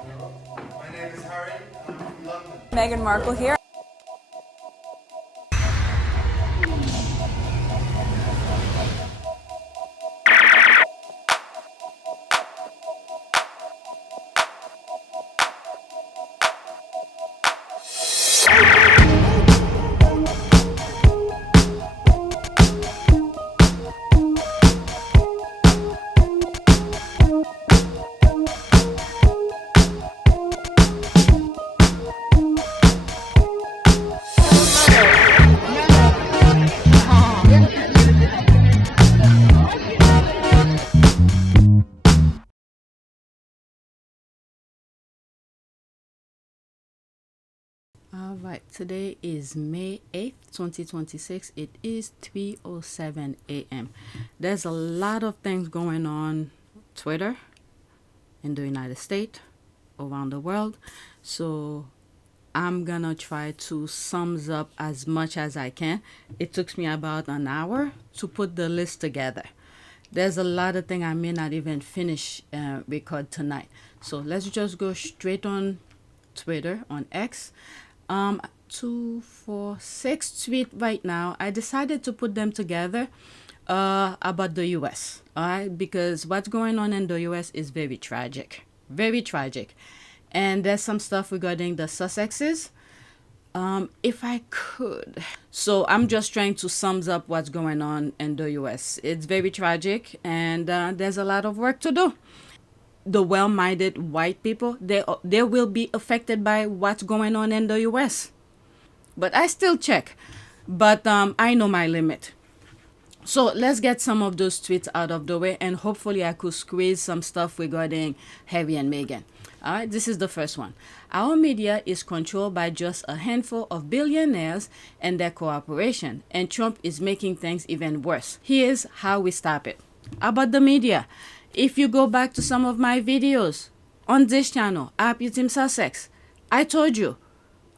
My name is Harry, and I'm from London. Meghan Markle here. All right, today is May 8th, 2026. It is 3:07 a.m. There's a lot of things going on Twitter in the United States, around the world. So I'm gonna try to sums up as much as I can. It took me about an hour to put the list together. There's a lot of things I may not even finish record tonight. So let's just go straight on Twitter, on X. 246 tweet right now. I decided to put them together about the US. All right, because what's going on in the US is very tragic. Very tragic. And there's some stuff regarding the Sussexes. If I could. So I'm just trying to sums up what's going on in the US. It's very tragic and there's a lot of work to do. The well-minded white people, they will be affected by what's going on in the US. But I still check. But I know my limit. So let's get some of those tweets out of the way, and hopefully I could squeeze some stuff regarding Harry and Meghan. All right, this is the first one. Our media is controlled by just a handful of billionaires and their cooperation, and Trump is making things even worse. Here's how we stop it. About the media. If you go back to some of my videos on this channel, APTS Sussex, I told you,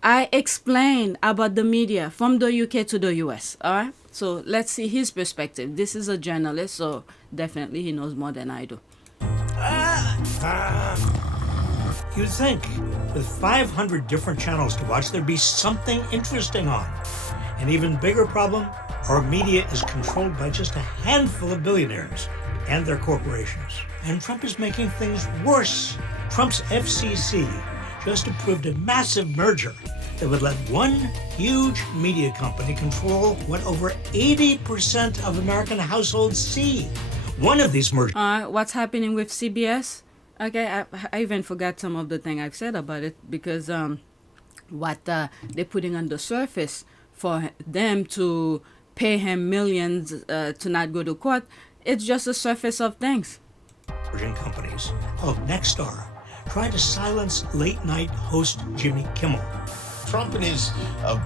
I explained about the media from the UK to the US. All right. So let's see his perspective. This is a journalist, so definitely he knows more than I do. You'd think with 500 different channels to watch, there'd be something interesting on. An even bigger problem, our media is controlled by just a handful of billionaires and their corporations. And Trump is making things worse. Trump's FCC just approved a massive merger that would let one huge media company control what over 80% of American households see. One of these mergers. What's happening with CBS? Okay, I even forgot some of the thing I've said about it because what they're putting on the surface for them to pay him millions to not go to court, it's just the surface of things. Companies called Nexstar tried to silence late-night host Jimmy Kimmel. Trump and his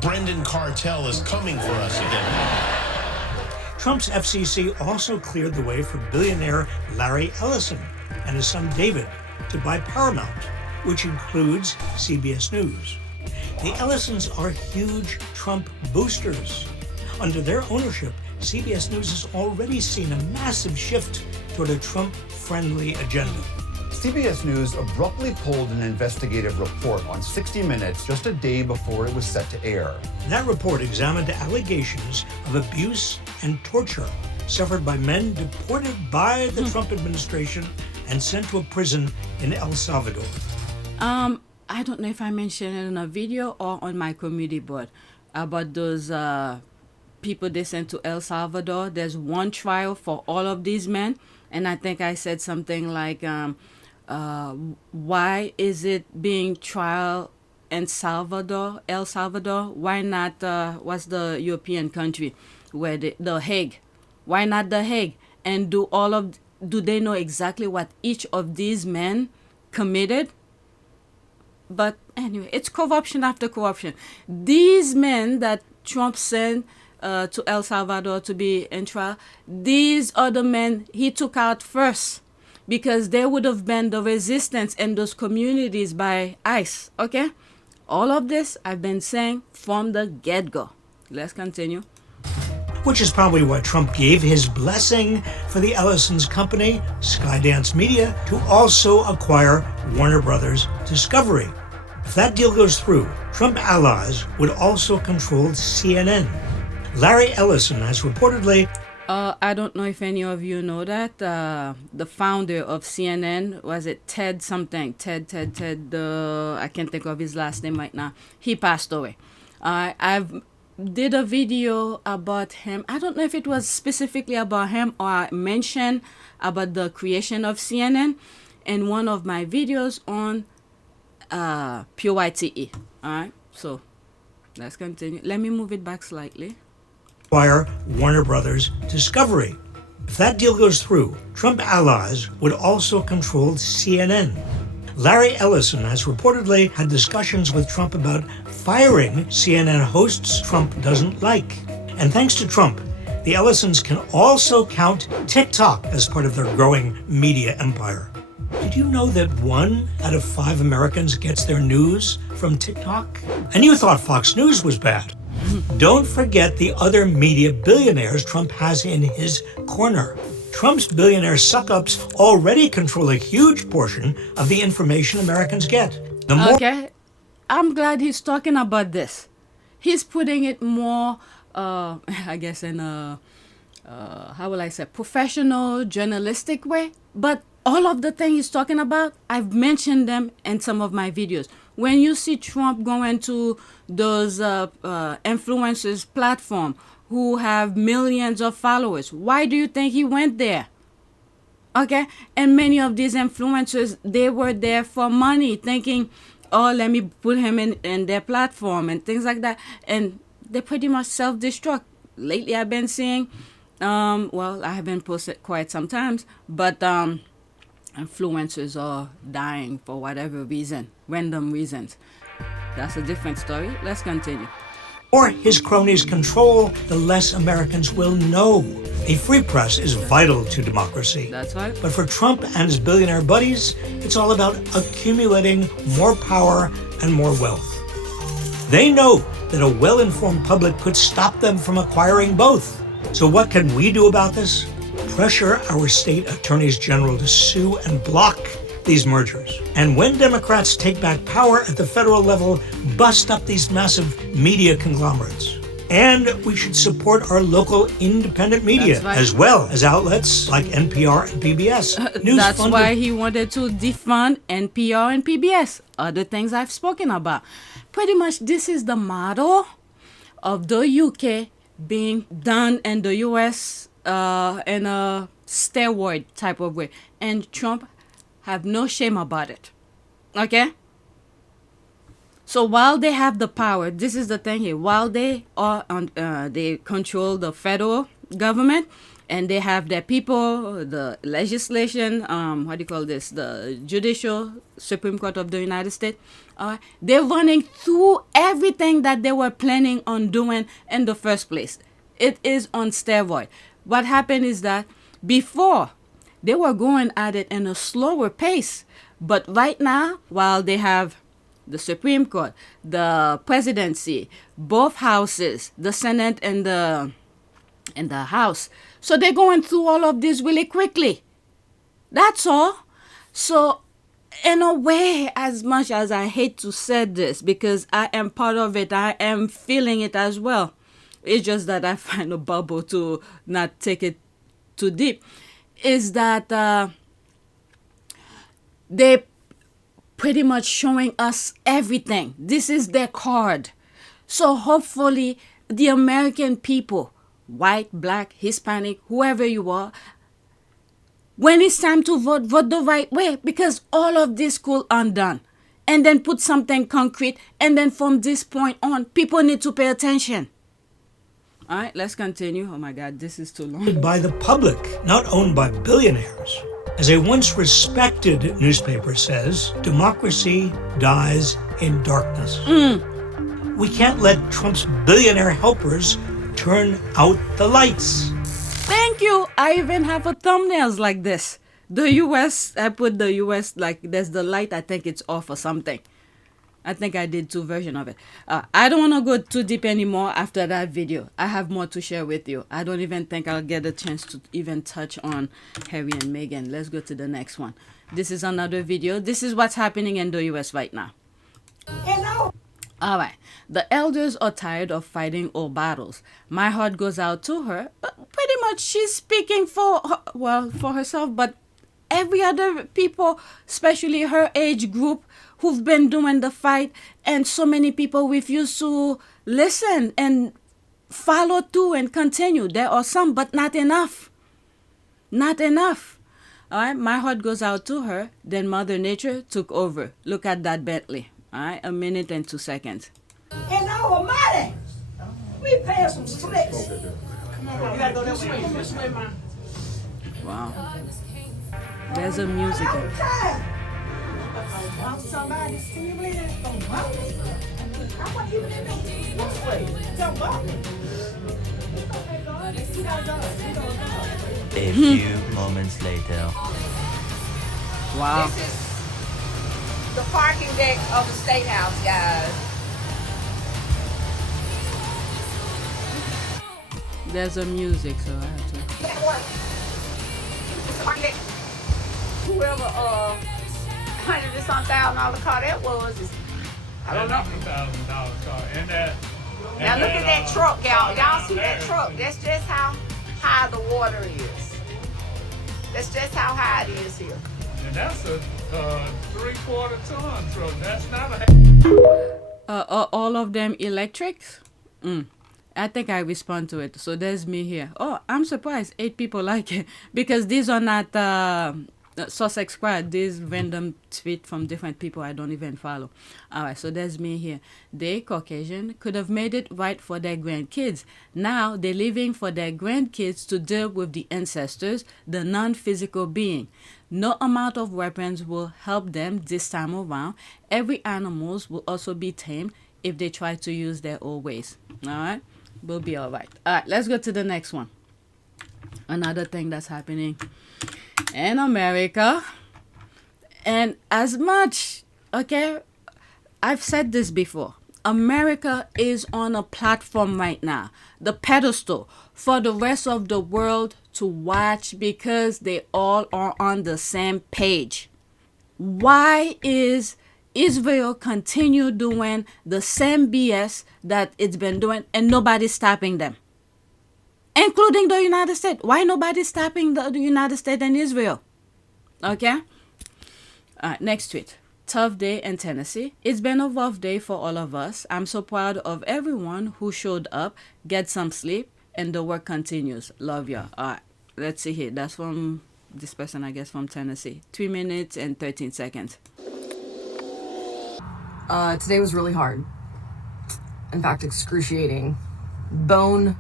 Brendan cartel is coming for us again. Trump's FCC also cleared the way for billionaire Larry Ellison and his son David to buy Paramount, which includes CBS News. The Ellisons are huge Trump boosters. Under their ownership, CBS News has already seen a massive shift toward a Trump-friendly agenda. CBS News abruptly pulled an investigative report on 60 Minutes just a day before it was set to air. That report examined allegations of abuse and torture suffered by men deported by the Trump administration and sent to a prison in El Salvador. I don't know if I mentioned it in a video or on my community board about those people they sent to El Salvador. There's one trial for all of these men, and I think I said something like, why is it being trial in El Salvador? Why not what's the European country where the Hague? Why not the Hague? And do they know exactly what each of these men committed? But anyway, it's corruption after corruption. These men that Trump sent to El Salvador to be in trial, these are the men he took out first, because there would have been the resistance in those communities by ICE, okay? All of this I've been saying from the get-go. Let's continue. which is probably why Trump gave his blessing for the Ellison's company, Skydance Media, to also acquire Warner Brothers Discovery. If that deal goes through, Trump allies would also control CNN. Larry Ellison has reportedly... I don't know if any of you know that. The founder of CNN, was it Ted something? Ted, I can't think of his last name right now. He passed away. I've did a video about him. I don't know if it was specifically about him or I mentioned about the creation of CNN in one of my videos on PYTE. All right, so let's continue. Let me move it back slightly. Acquire Warner Brothers Discovery. If that deal goes through, Trump allies would also control CNN. Larry Ellison has reportedly had discussions with Trump about firing CNN hosts Trump doesn't like. And thanks to Trump, the Ellisons can also count TikTok as part of their growing media empire. Did you know that 1 out of 5 Americans gets their news from TikTok? And you thought Fox News was bad. Don't forget the other media billionaires Trump has in his corner. Trump's billionaire suck-ups already control a huge portion of the information Americans get. Okay, I'm glad he's talking about this. He's putting it more, I guess, in a, how will I say, professional, journalistic way. But all of the things he's talking about, I've mentioned them in some of my videos. When you see Trump going to those influencers platform who have millions of followers, why do you think he went there? Okay, and many of these influencers, they were there for money, thinking, oh, let me put him in their platform and things like that. And they pretty much self-destruct. Lately, I've been seeing, well, I haven't posted quite some times, but influencers are dying for whatever reason, random reasons. That's a different story. Let's continue. The more his cronies control, the less Americans will know. A free press is vital to democracy. That's right. But for Trump and his billionaire buddies, it's all about accumulating more power and more wealth. They know that a well-informed public could stop them from acquiring both. So what can we do about this? Pressure our state attorneys general to sue and block these mergers. And when Democrats take back power at the federal level, bust up these massive media conglomerates. And we should support our local independent media, right, as well as outlets like NPR and PBS. That's why he wanted to defund NPR and PBS. Other things I've spoken about. Pretty much this is the model of the UK being done in the US in a steroid type of way. And Trump have no shame about it. Okay? So while they have the power, this is the thing here. While they are on, they control the federal government, and they have their people, the legislation, what do you call this? The judicial Supreme Court of the United States. They're running through everything that they were planning on doing in the first place. It is on steroid. What happened is that before, they were going at it in a slower pace. But right now, while they have the Supreme Court, the presidency, both houses, the Senate and the House, so they're going through all of this really quickly. That's all. So in a way, as much as I hate to say this, because I am part of it, I am feeling it as well. It's just that I find a bubble to not take it too deep. Is that they pretty much showing us everything. This is their card. So hopefully the American people, white, black, Hispanic, whoever you are, when it's time to vote, vote the right way, because all of this could undone. And then put something concrete, and then from this point on, people need to pay attention. All right, let's continue. Oh my God, this is too long. By the public, not owned by billionaires. As a once respected newspaper says, democracy dies in darkness. We can't let Trump's billionaire helpers turn out the lights. Thank you. I even have a thumbnails like this. The US, I put the US like there's the light, I think it's off or something. I think I did 2 versions of it. I don't want to go too deep anymore after that video. I have more to share with you. I don't even think I'll get a chance to even touch on Harry and Meghan. Let's go to the next one. This is another video. This is what's happening in the US right now. Hello. All right. The elders are tired of fighting old battles. My heart goes out to her. Pretty much she's speaking for herself, but every other people, especially her age group, who've been doing the fight, and so many people refuse to listen and follow through and continue. There are some, but not enough. Not enough. All right, my heart goes out to her. Then Mother Nature took over. Look at that Bentley. All right, 1 minute and 2 seconds. And almighty, we paying some slicks. Come on, you gotta go that way. This way, man. Wow. There's a music. Somebody stimulated from money. I want you to this way. Jump up. A few moments later. Wow. This is the parking deck of the State House, guys. There's a music, so I have to. Whoever $100,000 car that was is, I don't know. $100,000 car. And that. Now look at that truck, y'all. Y'all see that truck? That's just how high the water is. That's just how high it is here. And that's a 3/4 ton truck. That's not a. All of them electrics? I think I respond to it. So there's me here. Oh, I'm surprised 8 people like it because these are not Sussex Squad. These random tweets from different people I don't even follow. All right, so there's me here. They, Caucasian, could have made it right for their grandkids. Now they're leaving for their grandkids to deal with the ancestors, the non-physical being. No amount of weapons will help them this time around. Every animals will also be tamed if they try to use their old ways. All right, we'll be all right. All right, let's go to the next one. Another thing that's happening in America. And as much, okay, I've said this before. America is on a platform right now, the pedestal for the rest of the world to watch because they all are on the same page. Why is Israel continue doing the same BS that it's been doing and nobody's stopping them? Including the United States. Why nobody's stopping the United States and Israel? Okay? All right, next tweet. Tough day in Tennessee. It's been a rough day for all of us. I'm so proud of everyone who showed up. Get some sleep and the work continues. Love you. All right, let's see here. That's from this person, I guess, from Tennessee. 3 minutes and 13 seconds. Today was really hard. In fact, excruciating. Bone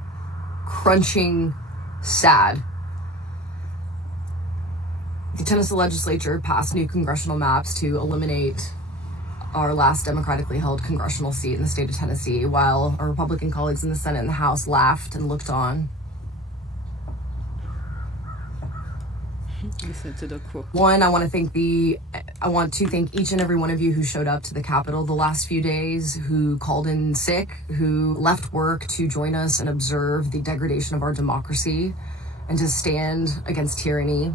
crunching sad. The Tennessee legislature passed new congressional maps to eliminate our last democratically held congressional seat in the state of Tennessee, while our Republican colleagues in the Senate and the House laughed and looked on. Listen to the quote. One, I want to thank each and every one of you who showed up to the Capitol the last few days, who called in sick, who left work to join us and observe the degradation of our democracy and to stand against tyranny.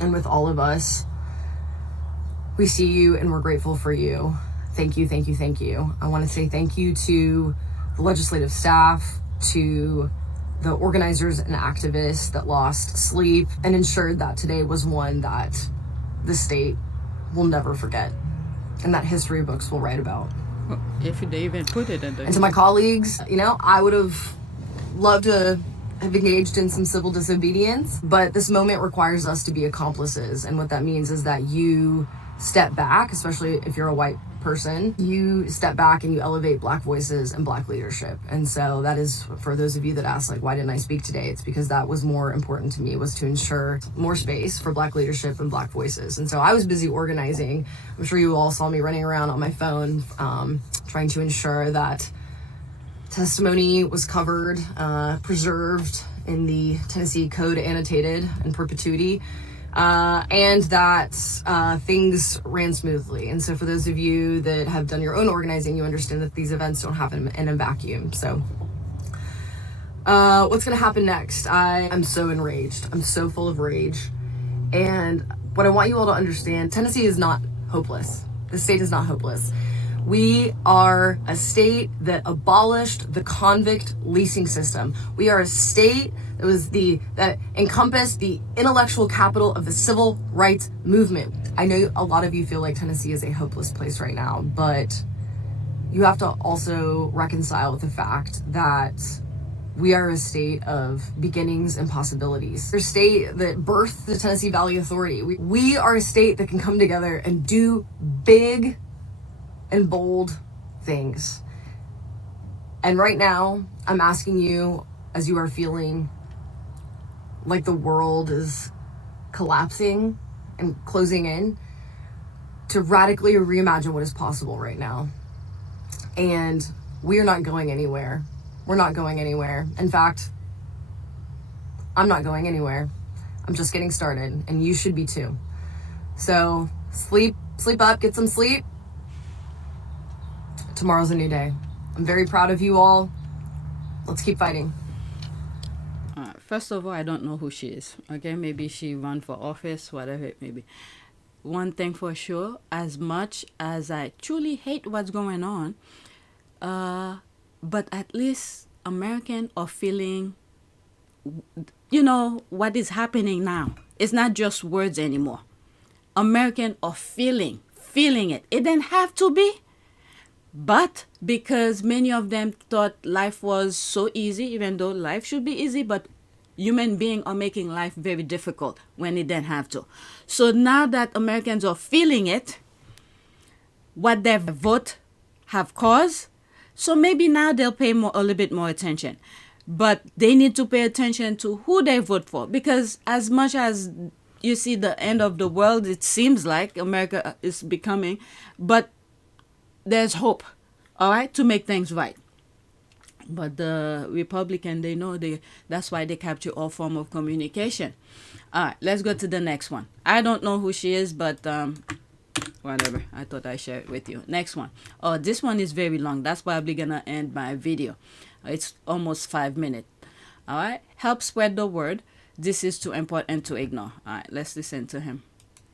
And with all of us, we see you and we're grateful for you. Thank you, thank you, thank you. I want to say thank you to the legislative staff, to the organizers and activists that lost sleep and ensured that today was one that the state will never forget and that history books will write about. If they even put it in the... And to my colleagues, I would have loved to have engaged in some civil disobedience, but this moment requires us to be accomplices. And what that means is that you step back, especially if you're a white person, you step back and you elevate Black voices and Black leadership. And so that is, for those of you that ask, why didn't I speak today? It's because that was more important to me, was to ensure more space for Black leadership and Black voices. And so I was busy organizing. I'm sure you all saw me running around on my phone, trying to ensure that testimony was covered, preserved in the Tennessee Code, annotated in perpetuity. and that things ran smoothly. And so for those of you that have done your own organizing, you understand that these events don't happen in a vacuum. So what's going to happen next? I'm so enraged. I'm so full of rage. And what I want you all to understand, Tennessee is not hopeless. The state is not hopeless. We are a state that abolished the convict leasing system. We are a state that encompassed the intellectual capital of the civil rights movement. I know a lot of you feel like Tennessee is a hopeless place right now, but you have to also reconcile with the fact that we are a state of beginnings and possibilities. We're a state that birthed the Tennessee Valley Authority. We are a state that can come together and do big and bold things. And right now, I'm asking you, as you are feeling like the world is collapsing and closing in, to radically reimagine what is possible right now. And we are not going anywhere. We're not going anywhere. In fact, I'm not going anywhere. I'm just getting started, and you should be too. So sleep up, get some sleep. Tomorrow's a new day. I'm very proud of you all. Let's keep fighting. First of all, I don't know who she is. Okay, maybe she ran for office, whatever it may be. One thing for sure, as much as I truly hate what's going on, but at least Americans are feeling, what is happening now. It's not just words anymore. Americans are feeling it. It didn't have to be. But because many of them thought life was so easy, even though life should be easy, but human beings are making life very difficult when it didn't have to. So now that Americans are feeling it, what their vote have caused, so maybe now they'll pay a little bit more attention. But they need to pay attention to who they vote for, because as much as you see the end of the world, it seems like America is becoming, but there's hope, all right, to make things right. But the Republican, they know that's why they capture all form of communication. All right, let's go to the next one. I don't know who she is, but whatever. I thought I'd share it with you. Next one. Oh, this one is very long. That's probably going to end my video. It's almost 5 minutes. All right, help spread the word. This is too important to ignore. All right, let's listen to him.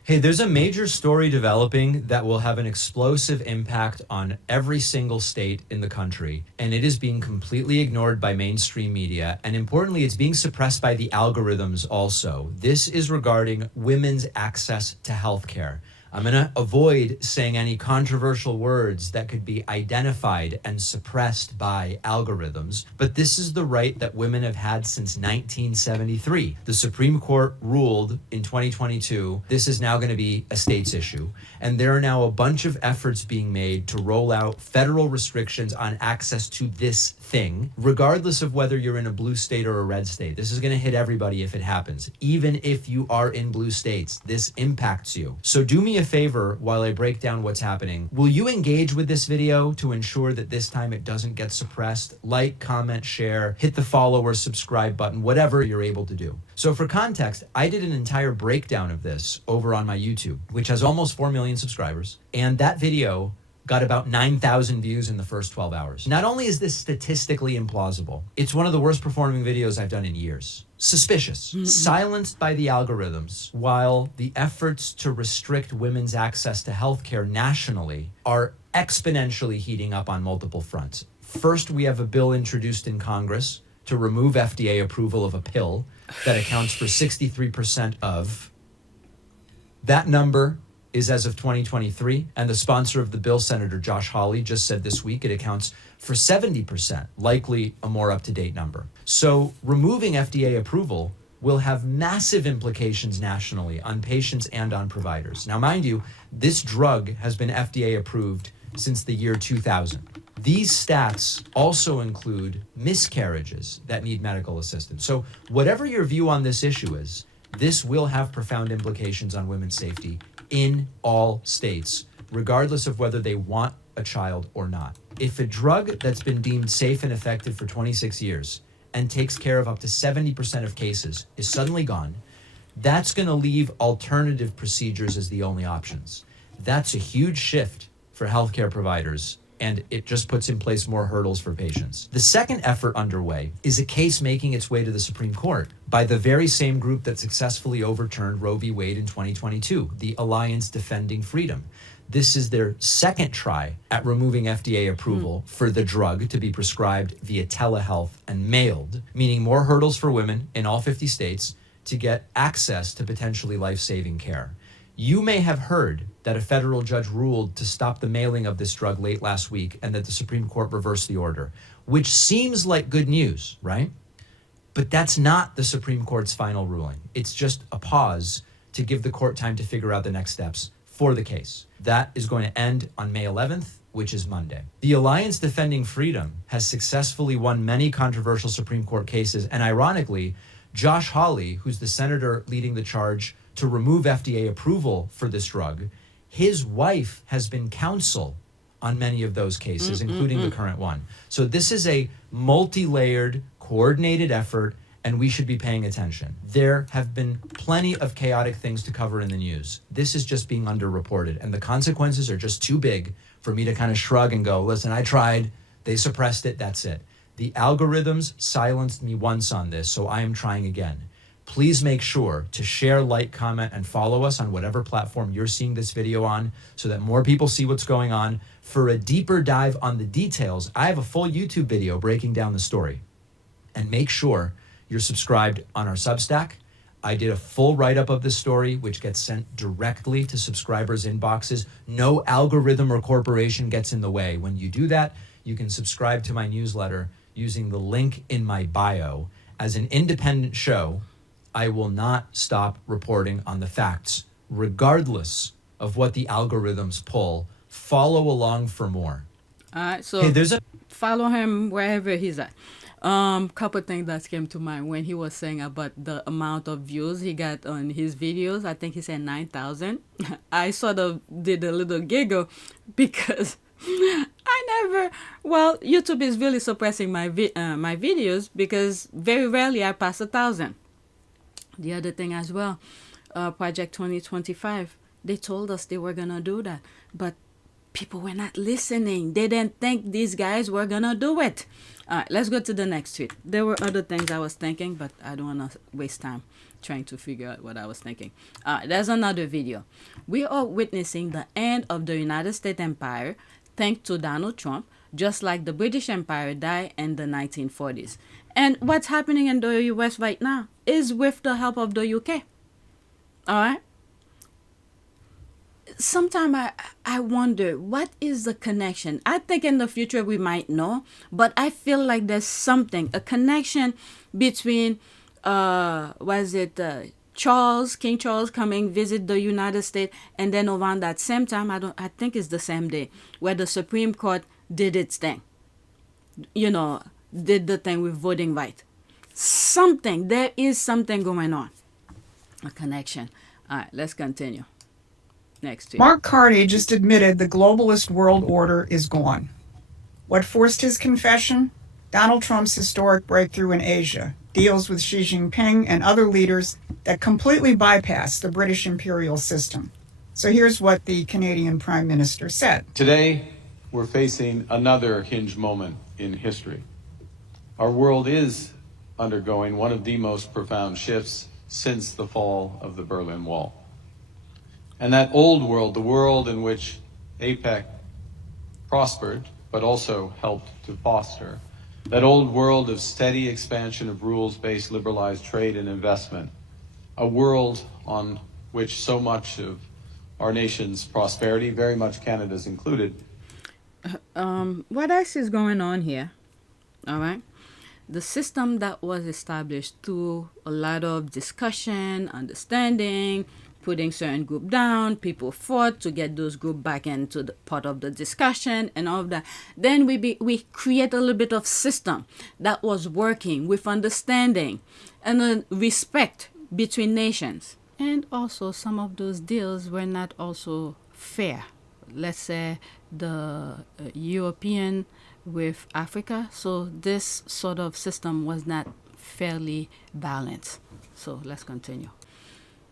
Hey, there's a major story developing that will have an explosive impact on every single state in the country, and it is being completely ignored by mainstream media, and importantly, it's being suppressed by the algorithms also. This is regarding women's access to healthcare. I'm going to avoid saying any controversial words that could be identified and suppressed by algorithms, but this is the right that women have had since 1973. The Supreme Court ruled in 2022 this is now going to be a state's issue, and there are now a bunch of efforts being made to roll out federal restrictions on access to this thing, regardless of whether you're in a blue state or a red state. This is going to hit everybody if it happens. Even if you are in blue states, this impacts you. So do me a favor while I break down what's happening. Will you engage with this video to ensure that this time it doesn't get suppressed? Like, comment, share, hit the follow or subscribe button, whatever you're able to do. So for context, I did an entire breakdown of this over on my YouTube, which has almost 4 million subscribers. And that video got about 9,000 views in the first 12 hours. Not only is this statistically implausible, it's one of the worst performing videos I've done in years. Suspicious, silenced by the algorithms, while the efforts to restrict women's access to healthcare nationally are exponentially heating up on multiple fronts. First, we have a bill introduced in Congress to remove FDA approval of a pill that accounts for 63% of. That number is as of 2023, and the sponsor of the bill, Senator Josh Hawley, just said this week it accounts for 70%, likely a more up-to-date number. So removing FDA approval will have massive implications nationally on patients and on providers. Now, mind you, this drug has been FDA approved since the year 2000. These stats also include miscarriages that need medical assistance. So whatever your view on this issue is, this will have profound implications on women's safety in all states, regardless of whether they want a child or not. If a drug that's been deemed safe and effective for 26 years and takes care of up to 70% of cases is suddenly gone, that's going to leave alternative procedures as the only options. That's a huge shift for healthcare providers, and it just puts in place more hurdles for patients. The second effort underway is a case making its way to the Supreme Court by the very same group that successfully overturned Roe v. Wade in 2022, the Alliance Defending Freedom. This is their second try at removing FDA approval for the drug to be prescribed via telehealth and mailed, meaning more hurdles for women in all 50 states to get access to potentially life-saving care. You may have heard that a federal judge ruled to stop the mailing of this drug late last week and that the Supreme Court reversed the order, which seems like good news, right? But that's not the Supreme Court's final ruling. It's just a pause to give the court time to figure out the next steps for the case. That is going to end on May 11th, which is Monday. The Alliance Defending Freedom has successfully won many controversial Supreme Court cases, and ironically, Josh Hawley, who's the senator leading the charge to remove FDA approval for this drug, his wife has been counsel on many of those cases, including the current one. So this is a multi-layered, coordinated effort, and we should be paying attention. There have been plenty of chaotic things to cover in the news. This is just being underreported, and the consequences are just too big for me to kind of shrug and go, listen, I tried, they suppressed it, that's it. The algorithms silenced me once on this, so I am trying again. Please make sure to share, like, comment, and follow us on whatever platform you're seeing this video on so that more people see what's going on. For a deeper dive on the details, I have a full YouTube video breaking down the story. And make sure you're subscribed on our Substack. I did a full write-up of this story, which gets sent directly to subscribers' inboxes. No algorithm or corporation gets in the way. When you do that, you can subscribe to my newsletter using the link in my bio. As an independent show, I will not stop reporting on the facts, regardless of what the algorithms pull. Follow along for more. All right, so Hey, follow him wherever he's at. Couple things that came to mind when he was saying about the amount of views he got on his videos. I think he said 9,000. I sort of did a little giggle because YouTube is really suppressing my my videos because very rarely I pass 1,000. The other thing as well, Project 2025, they told us they were gonna do that, but people were not listening. They didn't think these guys were gonna do it. All right, let's go to the next tweet. There were other things I was thinking, but I don't want to waste time trying to figure out what I was thinking. There's another video. We are witnessing the end of the United States Empire thanks to Donald Trump, just like the British Empire died in the 1940s. And what's happening in the US right now is with the help of the UK. All right? Sometimes I wonder, what is the connection? I think in the future we might know, but I feel like there's something, a connection between, King Charles coming visit the United States, and then around that same time, I think it's the same day, where the Supreme Court did its thing. You know, did the thing with voting right. There is something going on. A connection. All right, let's continue. Next week. Mark Carty just admitted the globalist world order is gone. What forced his confession? Donald Trump's historic breakthrough in Asia, deals with Xi Jinping and other leaders that completely bypass the British imperial system. So here's what the Canadian Prime Minister said. Today, we're facing another hinge moment in history. Our world is undergoing one of the most profound shifts since the fall of the Berlin Wall. And that old world, the world in which APEC prospered, but also helped to foster, that old world of steady expansion of rules-based liberalized trade and investment, a world on which so much of our nation's prosperity, very much Canada's included. What else is going on here? All right. The system that was established through a lot of discussion, understanding, putting certain group down, people fought to get those group back into the part of the discussion and all of that. Then we create a little bit of system that was working with understanding and a respect between nations. And also some of those deals were not also fair. Let's say the European with Africa. So this sort of system was not fairly balanced. So let's continue.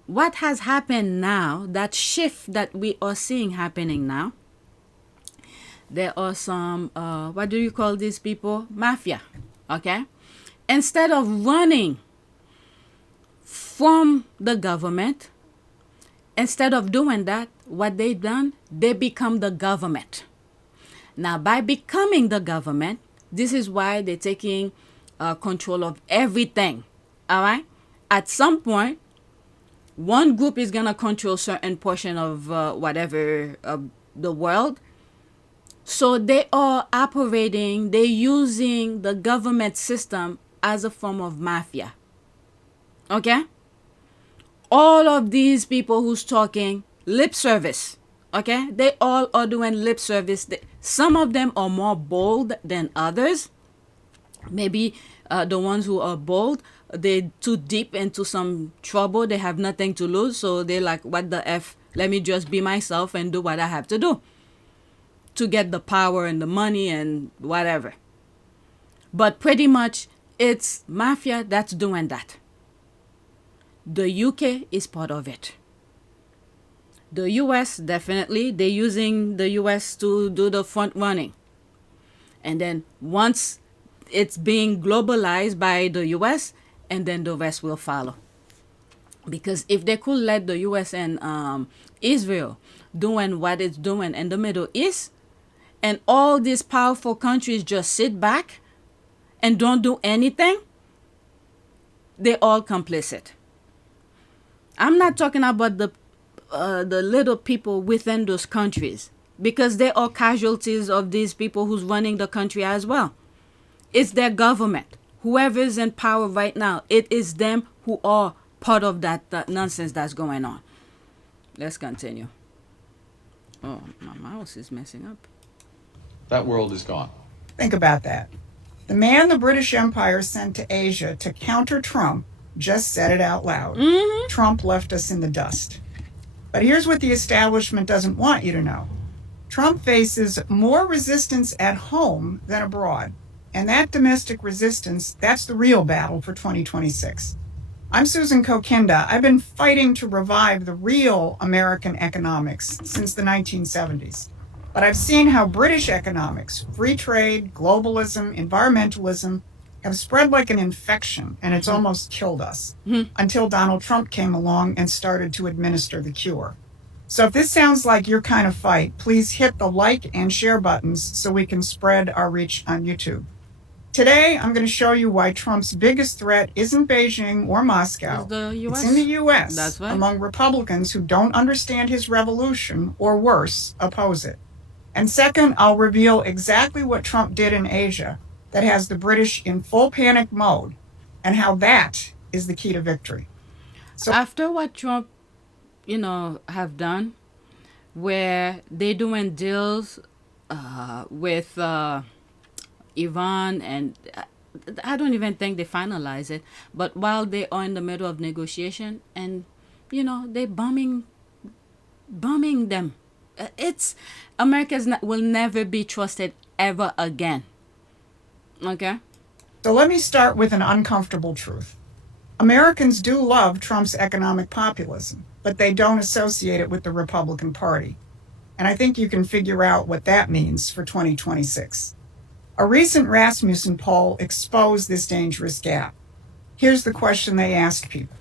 what has happened now, that shift that we are seeing happening now, there are some, what do you call these people? Mafia, okay? Instead of running from the government, instead of doing that, what they've done, they become the government. Now, by becoming the government, this is why they're taking control of everything, all right? At some point, one group is going to control certain portion of whatever the world. So they are operating, they're using the government system as a form of mafia. Okay? All of these people who's talking lip service, okay? They all are doing lip service. Some of them are more bold than others. Maybe the ones who are bold, they're too deep into some trouble. They have nothing to lose. So they're like, what the F? Let me just be myself and do what I have to do to get the power and the money and whatever. But pretty much it's mafia that's doing that. The UK is part of it. The US, definitely, they're using the US to do the front running. And then once it's being globalized by the US, and then the rest will follow. Because if they could let the US and Israel doing what it's doing in the Middle East, and all these powerful countries just sit back and don't do anything, they're all complicit. I'm not talking about the little people within those countries, because they are casualties of these people who's running the country as well. It's their government. Whoever is in power right now, it is them who are part of that nonsense that's going on. Let's continue. Oh, my mouse is messing up. That world is gone. Think about that. The man the British Empire sent to Asia to counter Trump just said it out loud. Mm-hmm. Trump left us in the dust. But here's what the establishment doesn't want you to know. Trump faces more resistance at home than abroad. And that domestic resistance, that's the real battle for 2026. I'm Susan Kokinda. I've been fighting to revive the real American economics since the 1970s. But I've seen how British economics, free trade, globalism, environmentalism, have spread like an infection, and it's almost killed us until Donald Trump came along and started to administer the cure. So if this sounds like your kind of fight, please hit the like and share buttons so we can spread our reach on YouTube. Today, I'm going to show you why Trump's biggest threat isn't Beijing or Moscow. It's the US. It's in the U.S. That's right. Among Republicans who don't understand his revolution, or worse, oppose it. And second, I'll reveal exactly what Trump did in Asia that has the British in full panic mode, and how that is the key to victory. So after what Trump, have done, where they're doing deals with Iran, and I don't even think they finalize it, but while they are in the middle of negotiation, and they're bombing them. America will never be trusted ever again. Okay? So let me start with an uncomfortable truth. Americans do love Trump's economic populism, but they don't associate it with the Republican Party. And I think you can figure out what that means for 2026. A recent Rasmussen poll exposed this dangerous gap. Here's the question they asked people.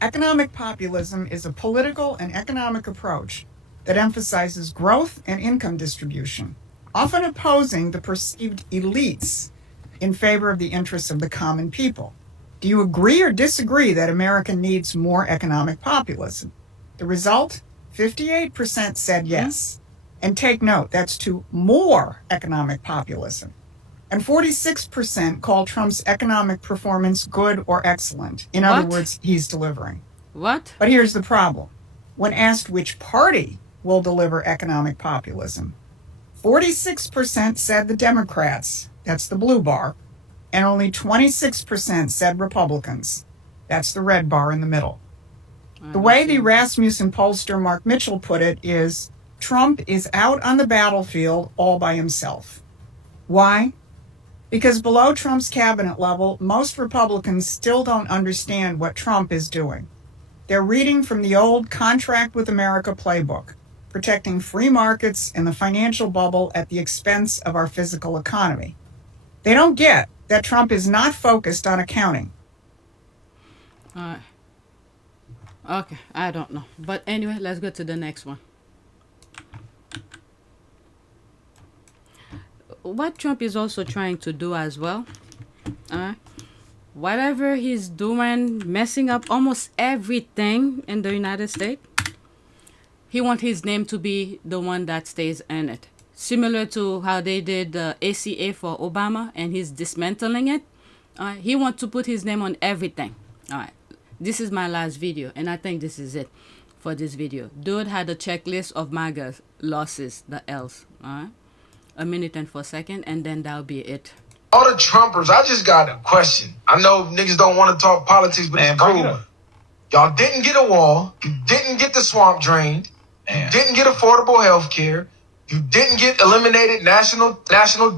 Economic populism is a political and economic approach that emphasizes growth and income distribution, often opposing the perceived elites in favor of the interests of the common people. Do you agree or disagree that America needs more economic populism? The result? 58% said yes. And take note, that's to more economic populism. And 46% call Trump's economic performance good or excellent. In other words, he's delivering. What? But here's the problem. When asked which party will deliver economic populism, 46% said the Democrats, that's the blue bar, and only 26% said Republicans, that's the red bar in the middle. The way the Rasmussen pollster Mark Mitchell put it is, Trump is out on the battlefield all by himself. Why? Because below Trump's cabinet level, most Republicans still don't understand what Trump is doing. They're reading from the old Contract with America playbook, protecting free markets and the financial bubble at the expense of our physical economy. They don't get that Trump is not focused on accounting. All right. Okay, I don't know. But anyway, let's go to the next one. What Trump is also trying to do as well, whatever he's doing, messing up almost everything in the United States, he wants his name to be the one that stays in it. Similar to how they did the ACA for Obama and he's dismantling it. He wants to put his name on everything. All right. This is my last video, and I think this is it for this video. Dude had a checklist of MAGA losses, the L's. All right. A minute and 4 seconds, and then that'll be it. All the Trumpers, I just got a question. I know niggas don't want to talk politics, but it's cool. Y'all didn't get a wall. You didn't get the swamp drained. You didn't get affordable health care. You didn't get eliminated national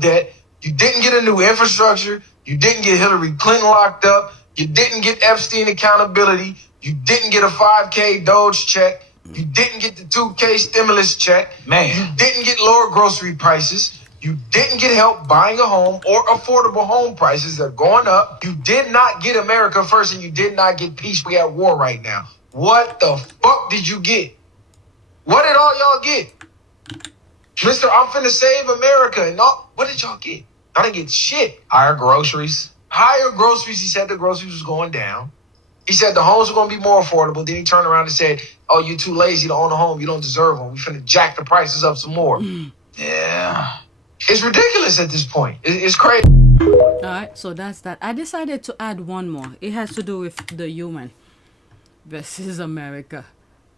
debt. You didn't get a new infrastructure. You didn't get Hillary Clinton locked up. You didn't get Epstein accountability. You didn't get a 5K Doge check. You didn't get the 2K stimulus check. You didn't get lower grocery prices. You didn't get help buying a home or affordable home prices that are going up. You did not get America first, and you did not get peace. We at war right now. What the fuck did you get? What did all y'all get? Mr. I'm finna save America. And all, what did y'all get? I didn't get shit. Higher groceries. Higher groceries. He said the groceries was going down. He said the homes were going to be more affordable. Then he turned around and said, oh, you're too lazy to own a home. You don't deserve one. We finna jack the prices up some more. Yeah. It's ridiculous at this point. It's crazy. All right, so that's that. I decided to add one more. It has to do with the human versus America.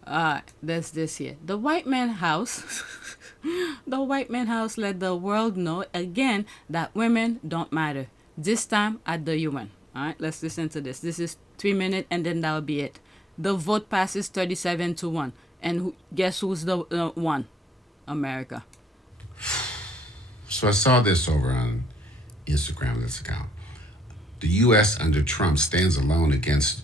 That's this here. The white man house. The white man house let the world know again that women don't matter. This time at the human. All right, let's listen to this. This is 3 minutes, and then that'll be it. The vote passes 37-1, and guess who's the one? America. So I saw this over on Instagram, this account. The U.S. under Trump stands alone against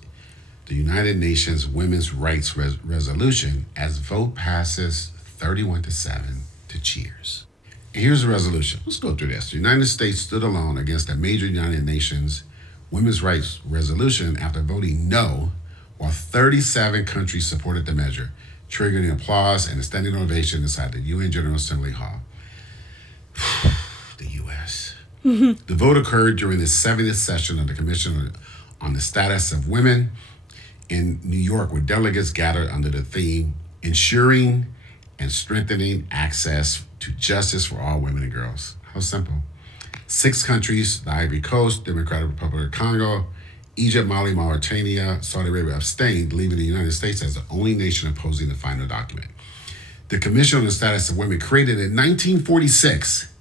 the United Nations Women's Rights Resolution as vote passes 31-7 to cheers. And here's the resolution. Let's go through this. The United States stood alone against a major United Nations Women's Rights Resolution after voting no, while 37 countries supported the measure, triggering applause and a standing ovation inside the UN General Assembly Hall. The U.S. The vote occurred during the 70th session of the Commission on the Status of Women in New York, where delegates gathered under the theme, Ensuring and Strengthening Access to Justice for All Women and Girls. How simple. 6 countries, the Ivory Coast, Democratic Republic of Congo, Egypt, Mali, Mauritania, Saudi Arabia abstained, leaving the United States as the only nation opposing the final document. The Commission on the Status of Women, created in 1946,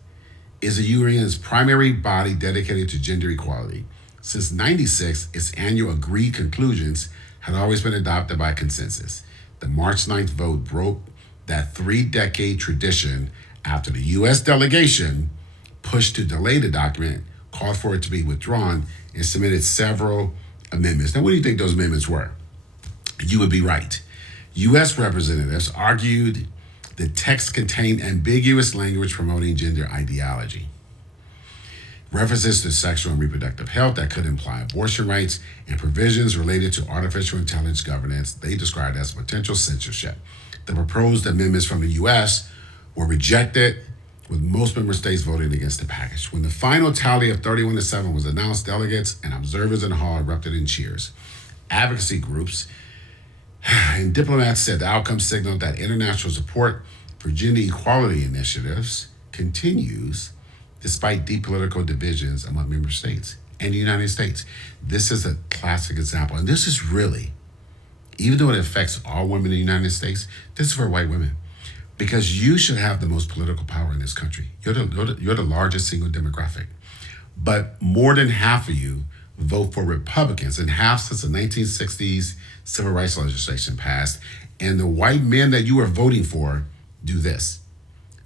is the UN's primary body dedicated to gender equality. Since 1996, its annual agreed conclusions had always been adopted by consensus. The March 9th vote broke that 3-decade tradition after the U.S. delegation pushed to delay the document, called for it to be withdrawn, and submitted several amendments. Now, what do you think those amendments were? You would be right. U.S. representatives argued the text contained ambiguous language promoting gender ideology, references to sexual and reproductive health that could imply abortion rights, and provisions related to artificial intelligence governance they described as potential censorship. The proposed amendments from the U.S. were rejected, with most member states voting against the package. When the final tally of 31-7 was announced, delegates and observers in the hall erupted in cheers. Advocacy groups and diplomats said the outcome signaled that international support for gender equality initiatives continues despite deep political divisions among member states and the United States. This is a classic example. And this is really, even though it affects all women in the United States, this is for white women. Because you should have the most political power in this country. You're the largest single demographic. But more than half of you vote for Republicans, and half since the 1960s civil rights legislation passed. And the white men that you are voting for do this.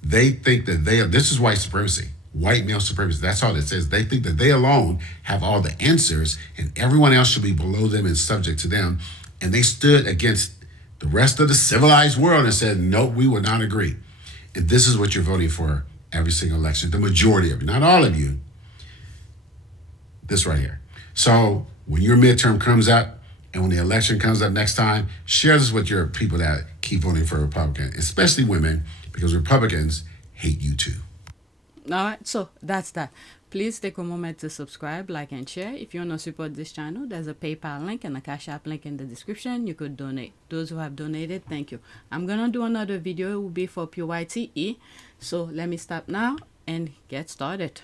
They think that this is white supremacy, white male supremacy. That's all it says. They think that they alone have all the answers and everyone else should be below them and subject to them. And they stood against the rest of the civilized world and said, no, we will not agree. And this is what you're voting for every single election, the majority of you, not all of you. This right here. So when your midterm comes up and when the election comes up next time, share this with your people that keep voting for Republicans, especially women, because Republicans hate you too. All right, so that's that. Please take a moment to subscribe, like, and share. If you want to support this channel, there's a PayPal link and a Cash App link in the description. You could donate. Those who have donated, thank you. I'm going to do another video. It will be for PYTE. So let me stop now and get started.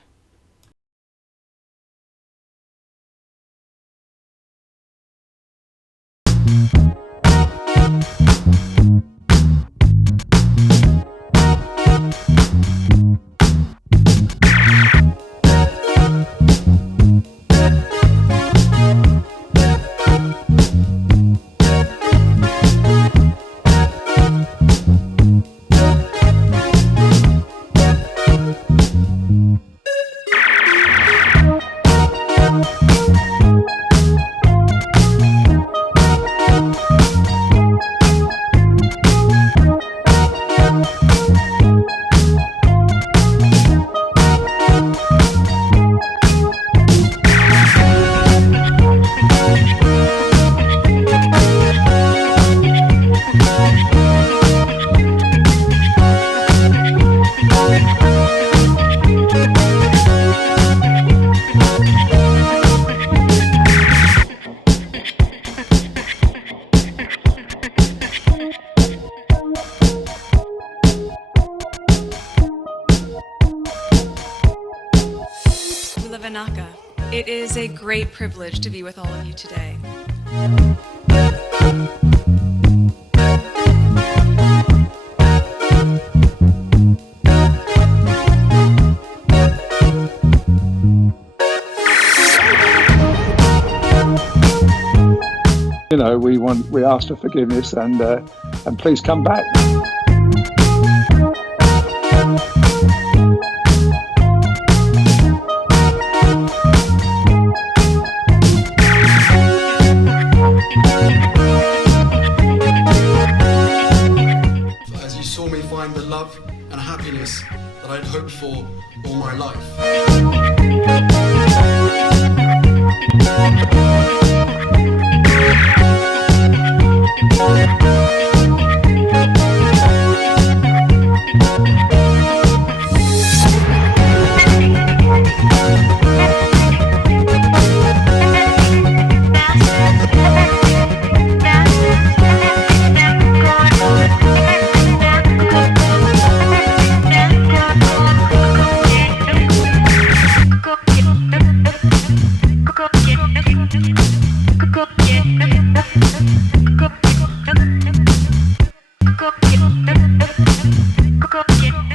It is a great privilege to be with all of you today. You know, we ask for forgiveness and please come back. As you saw me find the love and happiness that I'd hoped for all my life.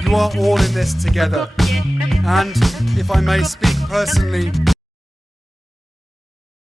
You are all in this together, and if I may speak personally,